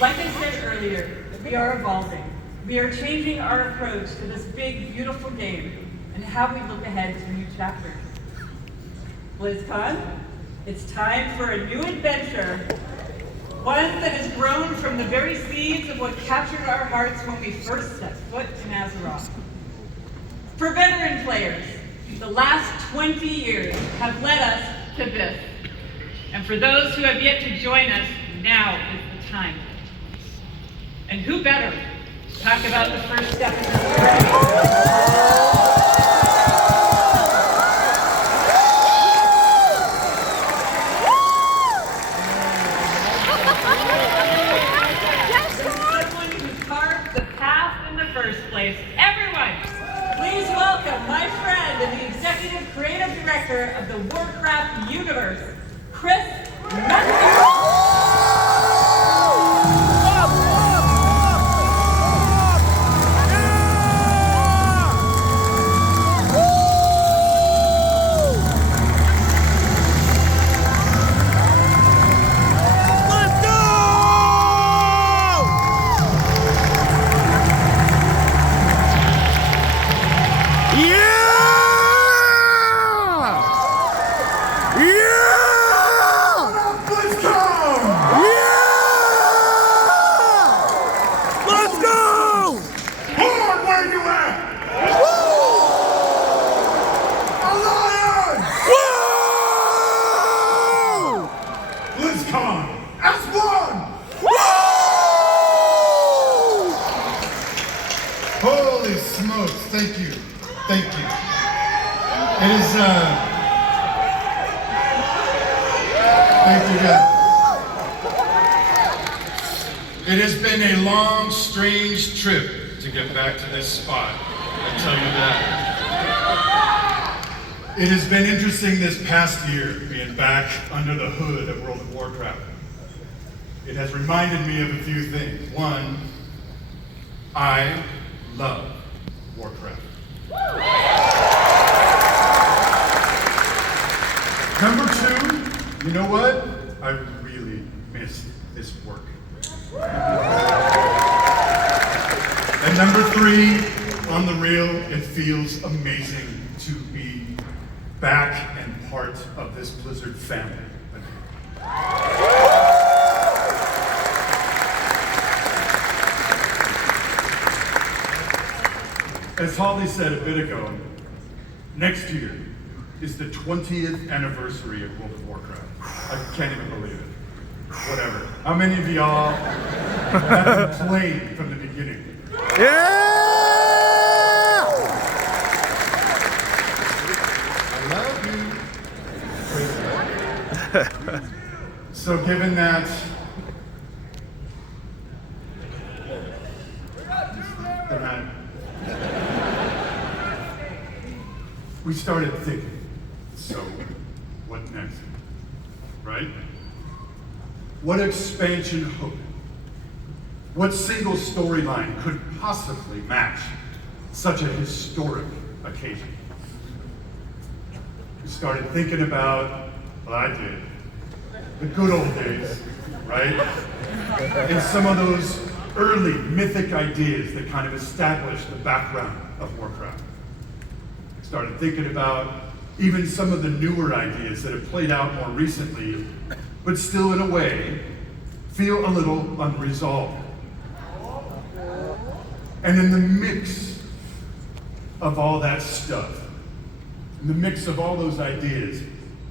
Like I said earlier, we are evolving. We are changing our approach to this big, beautiful game and how we look ahead to new chapters. BlizzCon, it's time for a new adventure. One that has grown from the very seeds of what captured our hearts when we first stepped foot in Azeroth. For veteran players, the last 20 years have led us to this. And for those who have yet to join us, now is the time. And who better to talk about the first step in this journey? My friend and the executive creative director of the Warcraft universe, Metzen. Holy smokes, thank you. Thank you. It is, thank you guys. It has been a long, strange trip to get back to this spot, I tell you that. It has been interesting this past year, being back under the hood of World of Warcraft. It has reminded me of a few things. One, I love Warcraft. Number two, you know what? I really miss this work. And number three, on the real, it feels amazing to be back and part of this Blizzard family again. As Holly said a bit ago, next year is the 20th anniversary of World of Warcraft. I can't even believe it. Whatever. How many of y'all have played from the beginning? Yeah! I love you. So given that, we started thinking, so what next, right? What expansion hook, what single storyline could possibly match such a historic occasion? We started thinking about, well, I did, the good old days, right? And some of those early mythic ideas that kind of established the background of Warcraft. Started thinking about even some of the newer ideas that have played out more recently, but still in a way, feel a little unresolved. And in the mix of all that stuff, in the mix of all those ideas,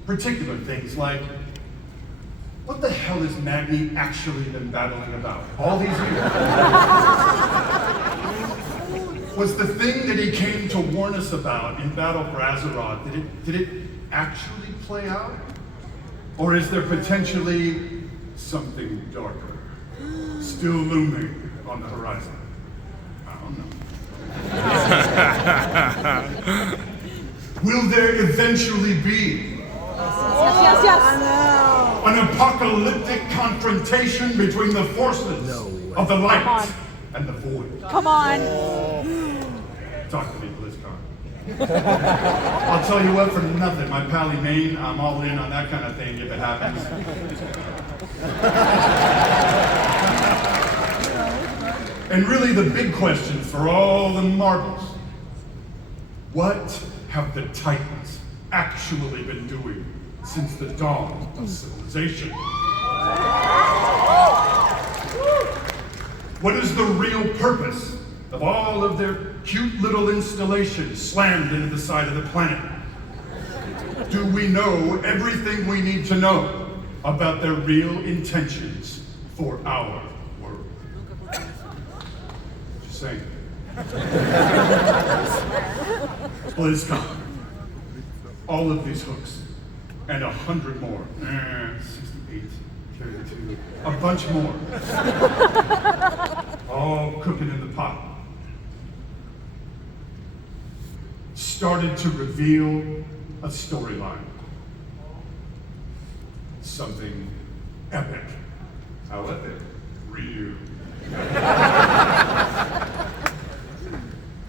particular things like, what the hell has Magni actually been battling about all these years? Was the thing that he came to warn us about in Battle for Azeroth, did it actually play out? Or is there potentially something darker still looming on the horizon? I don't know. Will there eventually be an apocalyptic confrontation between the forces of the light and the void? Come on. Talk to me, BlizzCon. I'll tell you what, for nothing, my pally Maine, I'm all in on that kind of thing if it happens. And really the big question for all the marbles, what have the Titans actually been doing since the dawn of civilization? What is the real purpose of all of their cute little installations slammed into the side of the planet? Do we know everything we need to know about their real intentions for our world? Just saying. BlizzCon. All of these hooks. And 100 more. 68, 32, a bunch more. All cooking in the pot. Started to reveal a storyline. Something epic. How epic? Real.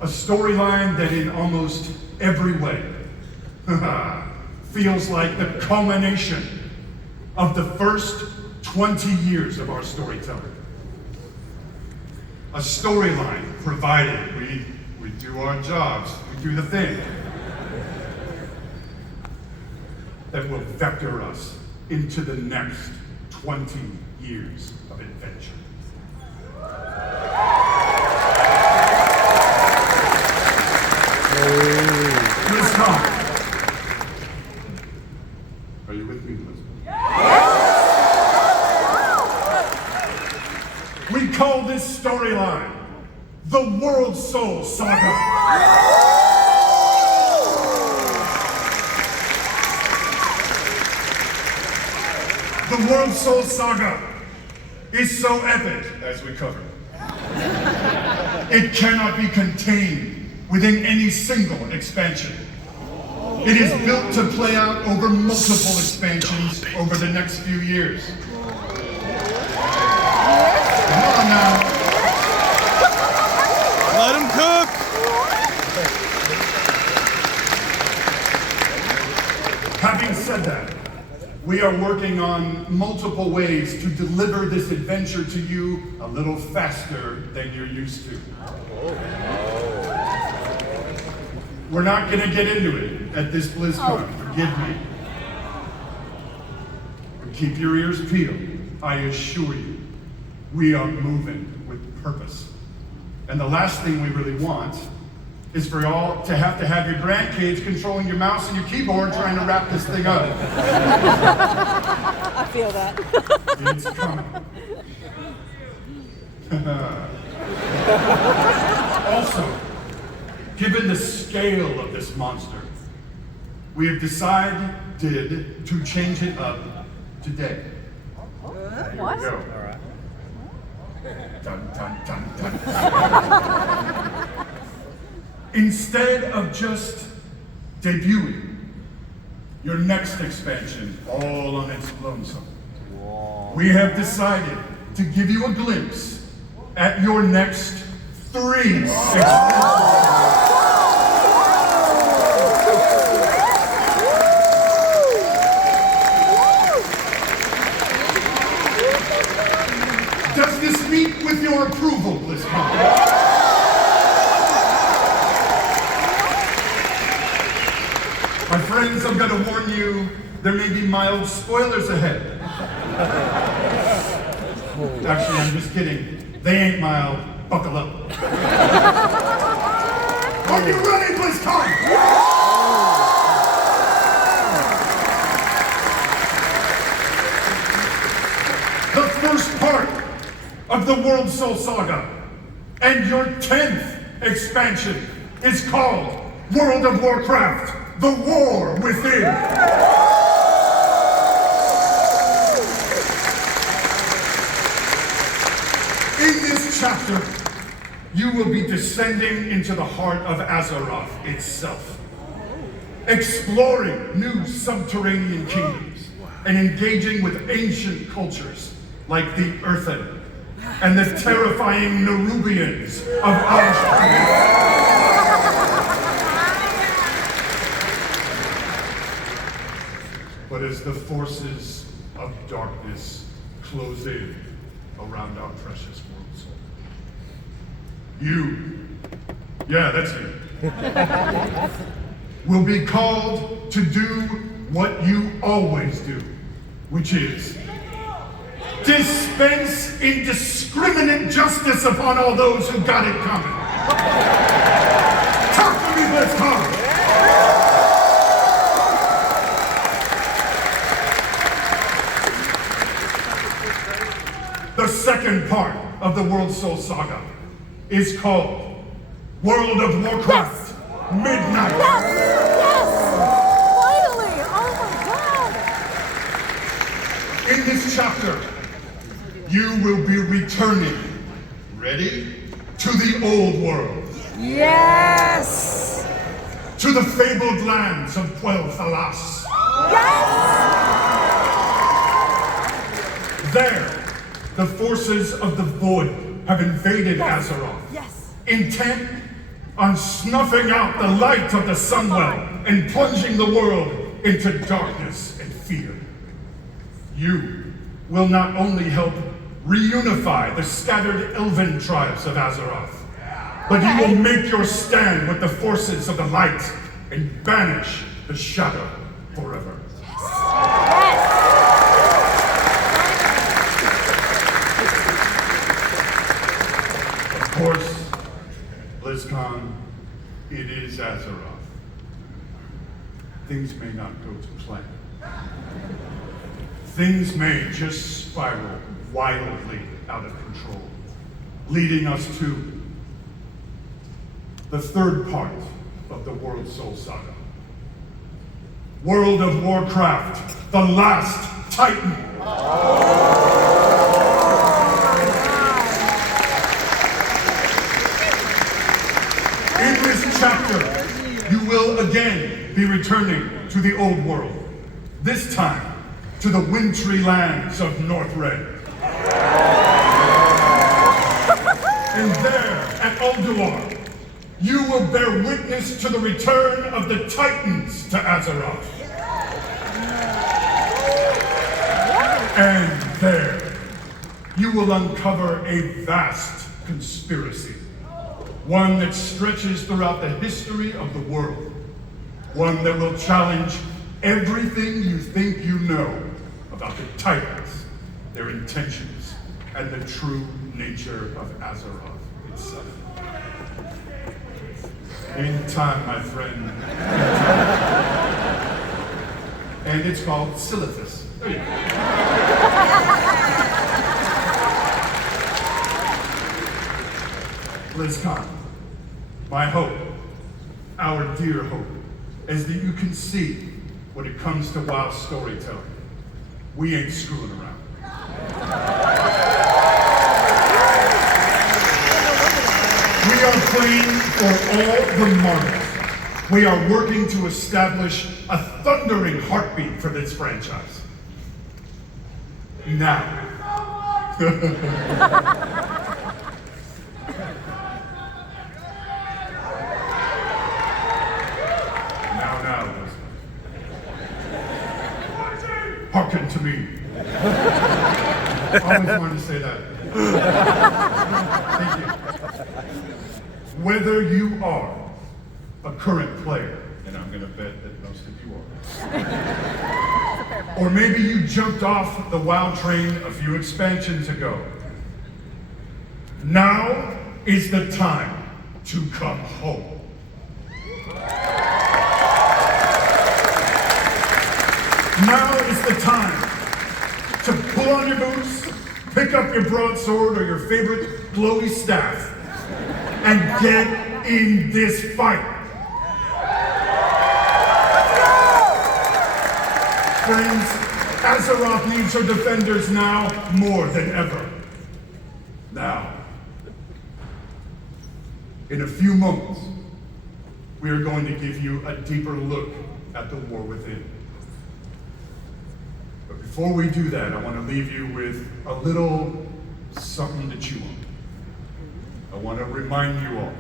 A storyline that in almost every way feels like the culmination of the first 20 years of our storytelling. A storyline provided we do our jobs, we do the thing that will vector us into the next 20 years of adventure. BlizzCon. Are you with me, BlizzCon? We call this storyline the WORLDSOUL Saga. The WORLDSOUL Saga is so epic, as we covered. It cannot be contained within any single expansion. It is built to play out over multiple expansions over the next few years. Come on now. Let him cook. Having said that, we are working on multiple ways to deliver this adventure to you a little faster than you're used to. We're not going to get into it at this BlizzCon, forgive me. But keep your ears peeled. I assure you, we are moving with purpose. And the last thing we really want is for y'all to have your grandkids controlling your mouse and your keyboard trying to wrap this thing up. I feel that. It's coming. Also, given the scale of this monster, we have decided to change it up today. Here What? we go. Dun, dun, dun, dun. Instead of just debuting your next expansion all on its lonesome, we have decided to give you a glimpse at your next 3 expansions. Does this meet with your approval, BlizzCon? My friends, I'm going to warn you, there may be mild spoilers ahead. Actually, I'm just kidding. They ain't mild. Buckle up. Are you ready, BlizzCon? The first part of the WORLDSOUL Saga and your 10th expansion is called World of Warcraft, the War Within. In this chapter, you will be descending into the heart of Azeroth itself, exploring new subterranean kingdoms and engaging with ancient cultures like the Earthen and the terrifying Nerubians of Arshad. But as the forces of darkness close in around our precious WORLDSOUL, You, yeah, that's you, will be called to do what you always do, which is dispense indiscriminate justice upon all those who got it coming. Talk to me, BlizzCon! The second part of the WORLDSOUL Saga is called World of Warcraft Midnight. Yes! Finally! Oh my god! In this chapter, you will be returning, ready, to the old world. Yes! To the fabled lands of Thalas. Yes! There, the forces of the Void have invaded Azeroth. Yes! Intent on snuffing out the light of the Sunwell and plunging the world into darkness and fear. You will not only help reunify the scattered elven tribes of Azeroth, but you will make your stand with the forces of the light and banish the shadow forever. Yes! Of course, BlizzCon, it is Azeroth. Things may not go to plan. Things may just spiral wildly out of control, leading us to the third part of the WORLDSOUL Saga. World of Warcraft, the last Titan. In this chapter, you will again be returning to the old world, this time to the wintry lands of Northrend. And there, at Ulduar, you will bear witness to the return of the Titans to Azeroth. And there, you will uncover a vast conspiracy, one that stretches throughout the history of the world, one that will challenge everything you think you know about the Titans, their intentions, and the true nature of Azeroth itself. In time, my friend. And it's called Silithus. There you go. BlizzCon, my hope, our dear hope, is that you can see when it comes to WoW storytelling, we ain't screwing around. We are playing for all the marbles. We are working to establish a thundering heartbeat for this franchise. Now. Now, hearken to me. I always wanted to say that. Thank you. Whether you are a current player, and I'm going to bet that most of you are, or maybe you jumped off the WoW train a few expansions ago, now is the time to come home. Now is the time to pull on your boots, pick up your broadsword or your favorite glowy staff, and get in this fight. Friends, Azeroth needs her defenders now more than ever. Now, in a few moments, we are going to give you a deeper look at the War Within. But before we do that, I want to leave you with a little something to chew on. I want to remind you all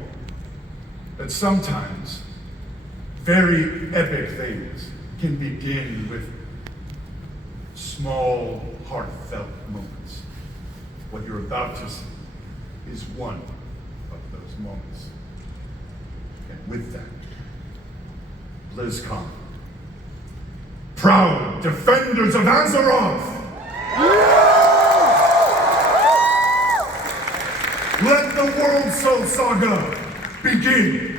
that sometimes very epic things can begin with small, heartfelt moments. What you're about to see is one of those moments. And with that, BlizzCon. Proud defenders of Azeroth! Let the WORLDSOUL Saga begin!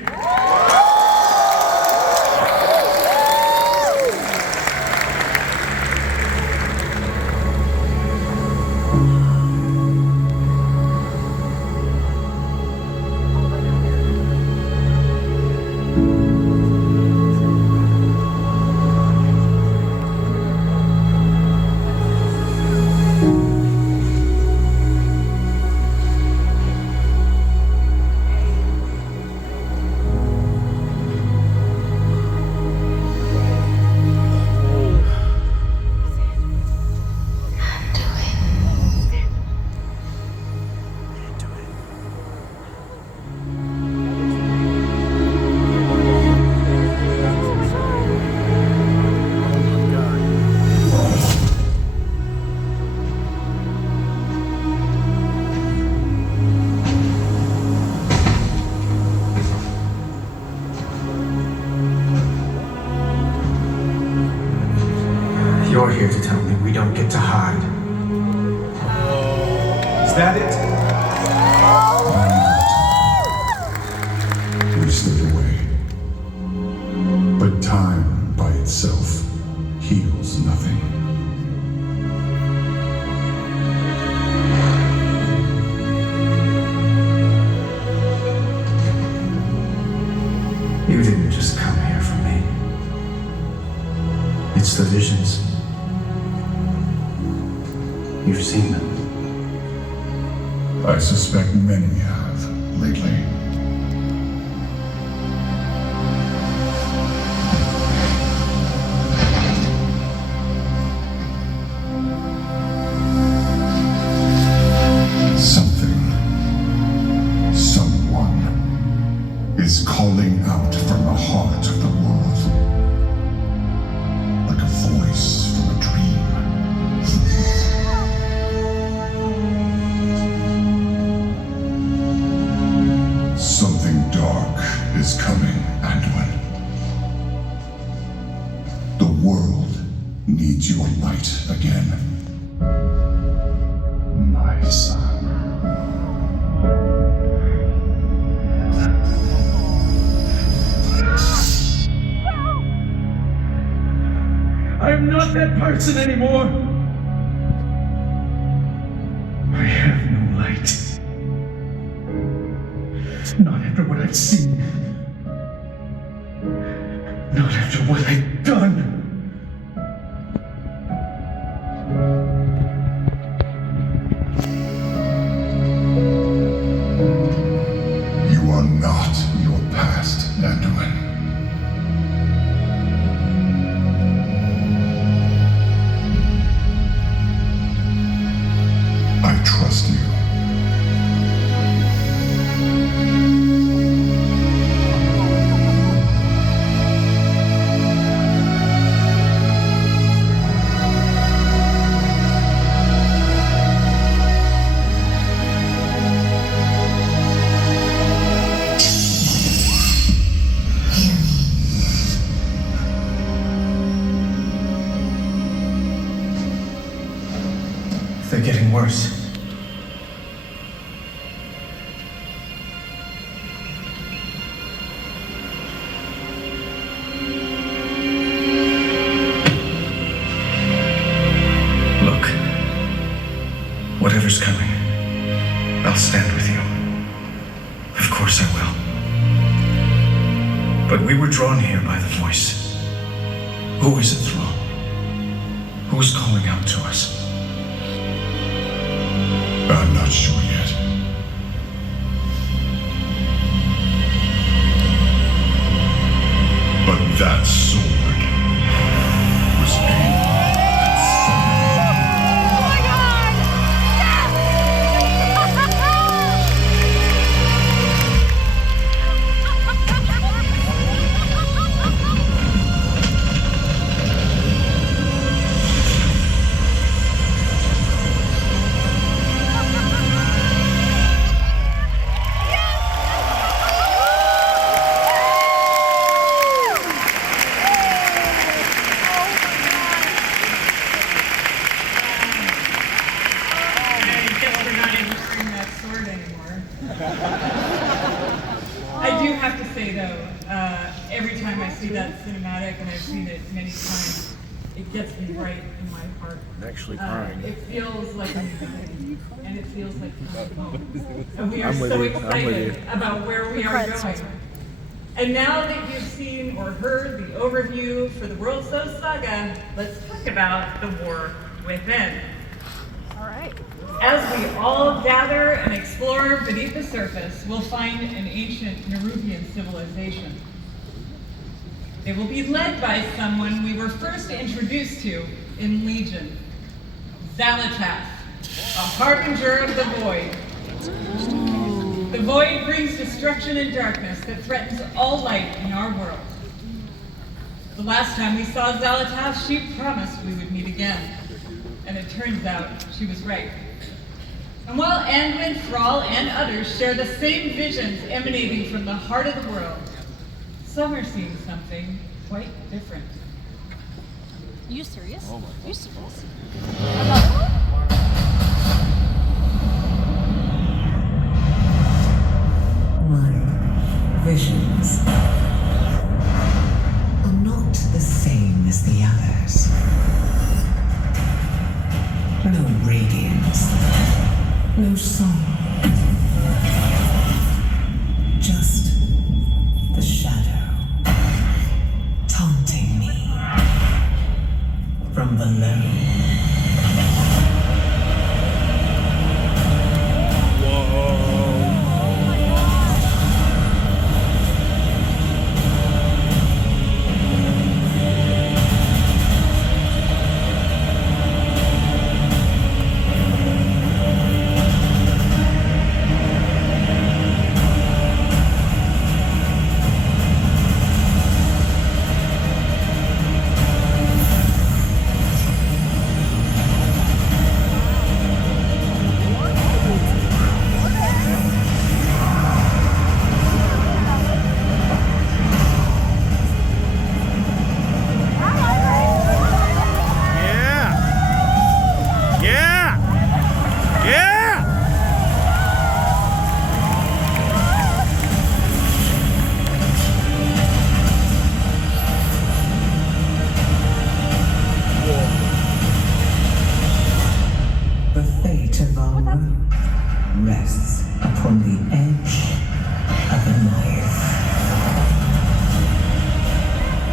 You're here to tell me we don't get to hide. Is that it? We slipped away. But time by itself heals nothing. You didn't just come here for me. It's the visions. You've seen them. I suspect many have lately. Someone is calling out from the heart of the world, like a voice from a dream. Something dark is coming, Anduin. The world needs your light again, my son. I'm not that person anymore. I have no light. Not after what I've seen. Not after what I've done. You are not your past, Anduin. I trust you. They're getting worse. Look, whatever's coming, I'll stand with you. Of course I will. But we were drawn here by the voice. Who is it, Thrall? Who is calling out to us? I'm not sure yet. But that sword was aimed at someone. Oh my God! I do have to say though, every time I see that cinematic, and I've seen it many times, it gets me right in my heart. I'm actually crying. It feels like a movie, and it feels like home. And we are I'm with so you. I'm with excited you. about where we are going. And now that you've seen or heard the overview for the WORLDSOUL Saga, let's talk about the War Within. All right. As we all gather and explore beneath the surface, we'll find an ancient Nerubian civilization. They will be led by someone we were first introduced to in Legion, Xal'atath, a harbinger of the Void. The Void brings destruction and darkness that threatens all light in our world. The last time we saw Xal'atath, she promised we would meet again. And it turns out she was right. And while Anduin, Thrall, and others share the same visions emanating from the heart of the world, some are seeing something quite different. You serious? Oh my God. You serious? My visions are not the same as the others. No radiance, no song, just the shadow taunting me from below. The fate of our world rests upon the edge of a knife.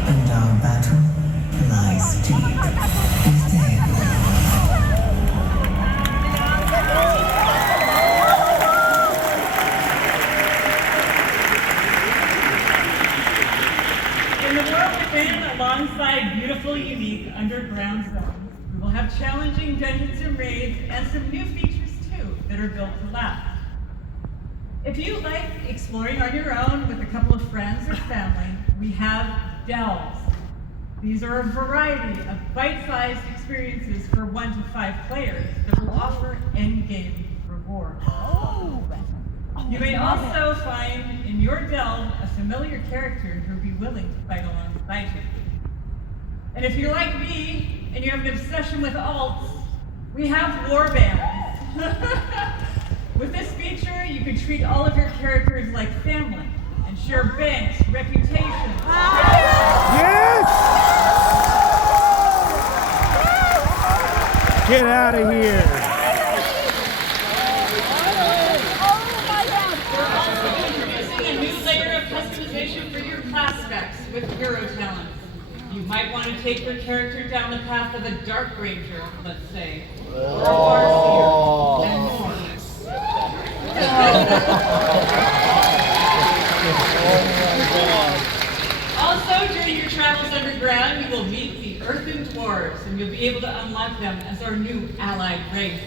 And our battle lies deep within. In the War Within, alongside beautiful, unique underground zones, we will have challenging dungeons and raids and some new features too that are built to last. If you like exploring on your own with a couple of friends or family, we have delves. These are a variety of bite-sized experiences for 1 to 5 players that will offer end-game rewards. You may also find in your delve a familiar character who will be willing to fight alongside you. And if you're like me and you have an obsession with alts, we have war bands. With this feature, you can treat all of your characters like family and share banks, reputations. Yes! Get out of here! We're also introducing a new layer of customization for your class specs with hero talents. You might want to take your character down the path of a Dark Ranger, let's say, or a Farseer, and more. Also, during your travels underground, you will meet the Earthen Dwarves, and you'll be able to unlock them as our new allied race.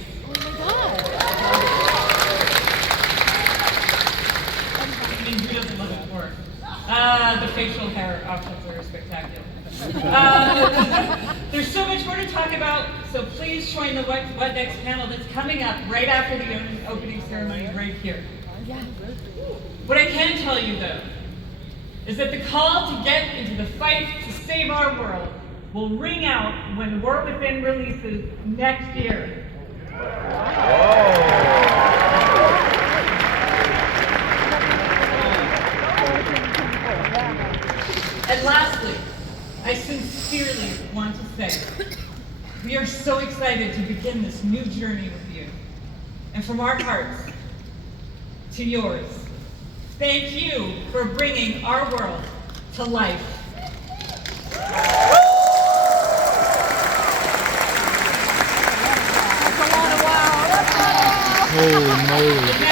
I mean, who doesn't love a dwarf? The facial hair options are spectacular. There's so much more to talk about, so please join the What Next panel that's coming up right after the opening ceremony right here. What I can tell you, though, is that the call to get into the fight to save our world will ring out when War Within releases next year. so excited to begin this new journey with you. And from our hearts to yours, thank you for bringing our world to life. Holy moly.